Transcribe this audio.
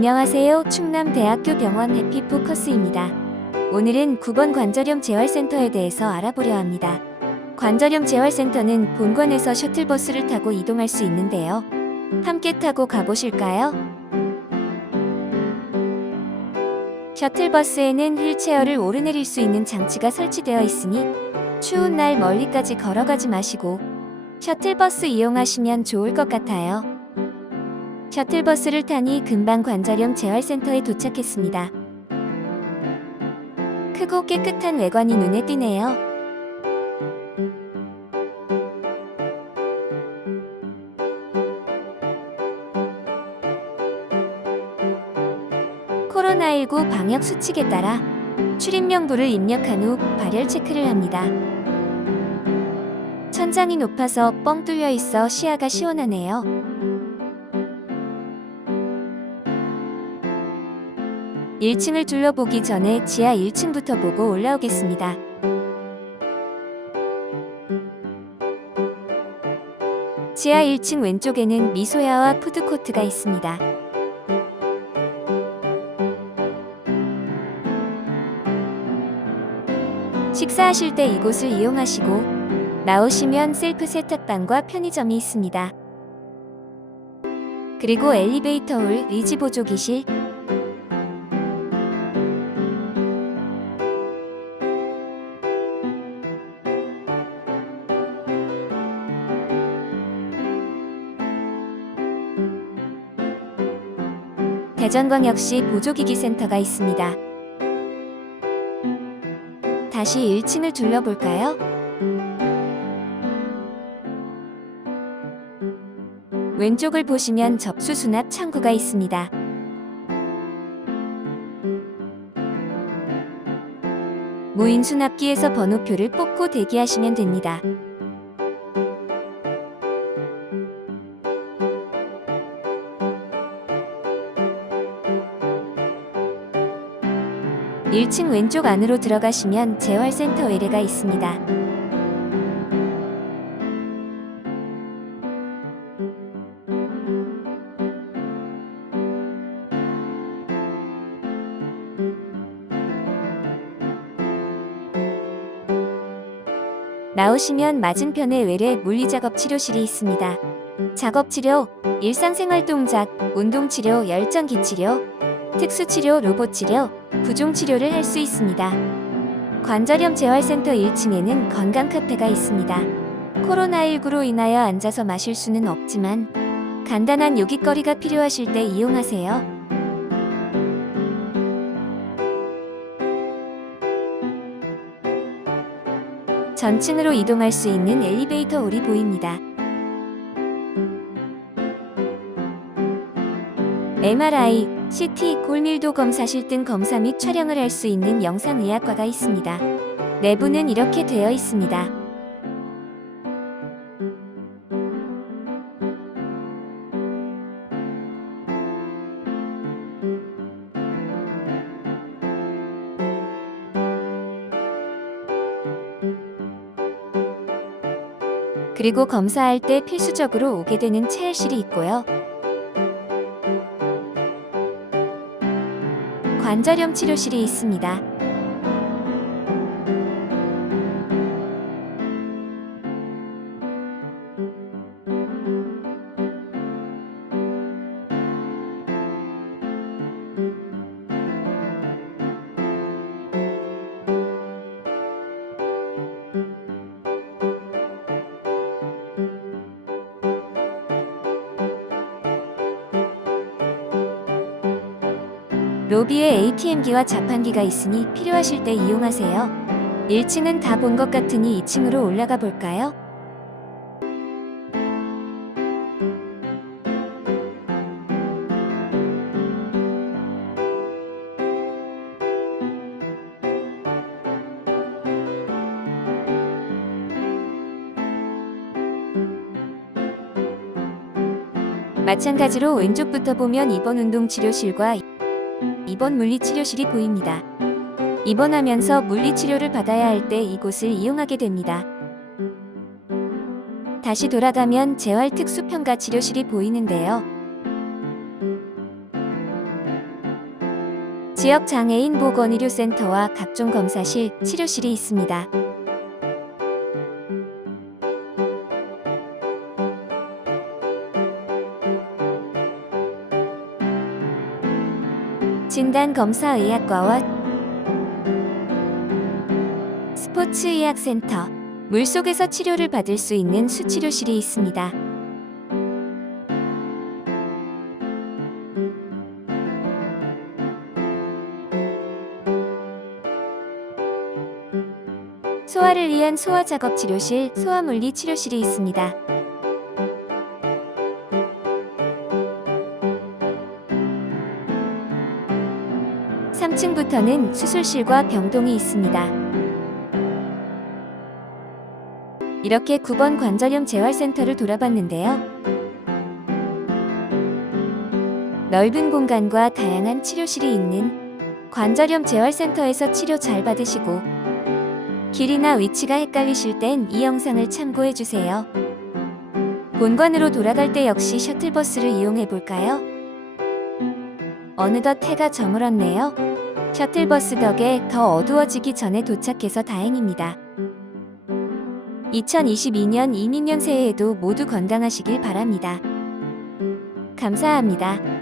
안녕하세요. 충남대학교 병원 해피포커스입니다. 오늘은 9번 관절염 재활센터에 대해서 알아보려 합니다. 관절염 재활센터는 본관에서 셔틀버스를 타고 이동할 수 있는데요. 함께 타고 가보실까요? 셔틀버스에는 휠체어를 오르내릴 수 있는 장치가 설치되어 있으니 추운 날 멀리까지 걸어가지 마시고 셔틀버스 이용하시면 좋을 것 같아요. 셔틀버스를 타니 금방 관절염 재활센터에 도착했습니다. 크고 깨끗한 외관이 눈에 띄네요. 코로나19 방역 수칙에 따라 출입 명부를 입력한 후 발열 체크를 합니다. 천장이 높아서 뻥 뚫려 있어 시야가 시원하네요. 일층을 둘러보기 전에 지하 1층부터 보고 올라오겠습니다. 지하 1층 왼쪽에는 미소야와 푸드코트가 있습니다. 식사하실 때 이곳을 이용하시고 나오시면 셀프 세탁방과 편의점이 있습니다. 그리고 엘리베이터 홀 의지 보조기실 대전광역시 보조기기 센터가 있습니다. 다시 1층을 둘러볼까요? 왼쪽을 보시면 접수 수납 창구가 있습니다. 무인 수납기에서 번호표를 뽑고 대기하시면 됩니다. (1층) 왼쪽 안으로 들어가시면 재활센터 외래가 있습니다. 나오시면 맞은편에 외래 물리작업 치료실이 있습니다. 작업치료, 일상생활 동작, 운동치료, 열정기치료, 특수치료, 로봇치료, 부종치료를 할 수 있습니다. 관절염 재활센터 1층에는 건강 카페가 있습니다. 코로나19로 인하여 앉아서 마실 수는 없지만 간단한 요깃거리가 필요하실 때 이용하세요. 전층으로 이동할 수 있는 엘리베이터 홀이 보입니다. MRI, CT, 골밀도 검사실 등 검사 및 촬영을 할 수 있는 영상의학과가 있습니다. 내부는 이렇게 되어 있습니다. 그리고 검사할 때 필수적으로 오게 되는 체열실이 있고요. 관절염 치료실이 있습니다. 로비에 ATM기와 자판기가 있으니 필요하실 때 이용하세요. 1층은 다 본 것 같으니 2층으로 올라가 볼까요? 마찬가지로 왼쪽부터 보면 입원 운동치료실과 입원 물리치료실이 보입니다. 입원하면서 물리치료를 받아야 할 때 이곳을 이용하게 됩니다. 다시 돌아가면 재활특수평가 치료실이 보이는데요. 지역 장애인 보건의료센터와 각종 검사실, 치료실이 있습니다. 진단검사의학과와 스포츠의학센터, 물속에서 치료를 받을 수 있는 수치료실이 있습니다. 소아를 위한 소아 작업 치료실, 소아 물리 치료실이 있습니다. 삼층부터는 수술실과 병동이 있습니다. 이렇게 9번 관절염 재활센터를 돌아봤는데요. 넓은 공간과 다양한 치료실이 있는 관절염 재활센터에서 치료 잘 받으시고 길이나 위치가 헷갈리실 땐 이 영상을 참고해 주세요. 본관으로 돌아갈 때 역시 셔틀버스를 이용해 볼까요? 어느덧 해가 저물었네요. 셔틀버스 덕에 더 어두워지기 전에 도착해서 다행입니다. 2022년 이민년 새해에도 모두 건강하시길 바랍니다. 감사합니다.